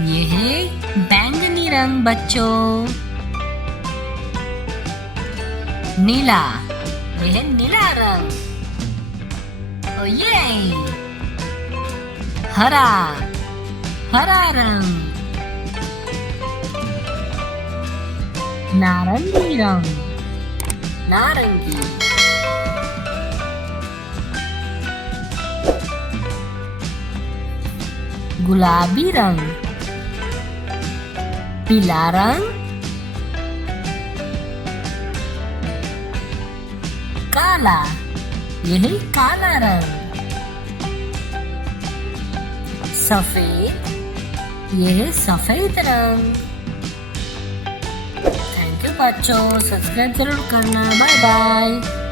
ये है बैंगनी रंग बच्चों। नीला, ये है नीला रंग। ओ ये हरा, हरा रंग। नारंगी रंग, नारंगी। गुलाबी रंग, पीला रंग। काला, यही काला रंग। सफेद, यह सफेद रंग। थैंक यू बच्चों, सब्सक्राइब जरूर करना। Bye bye.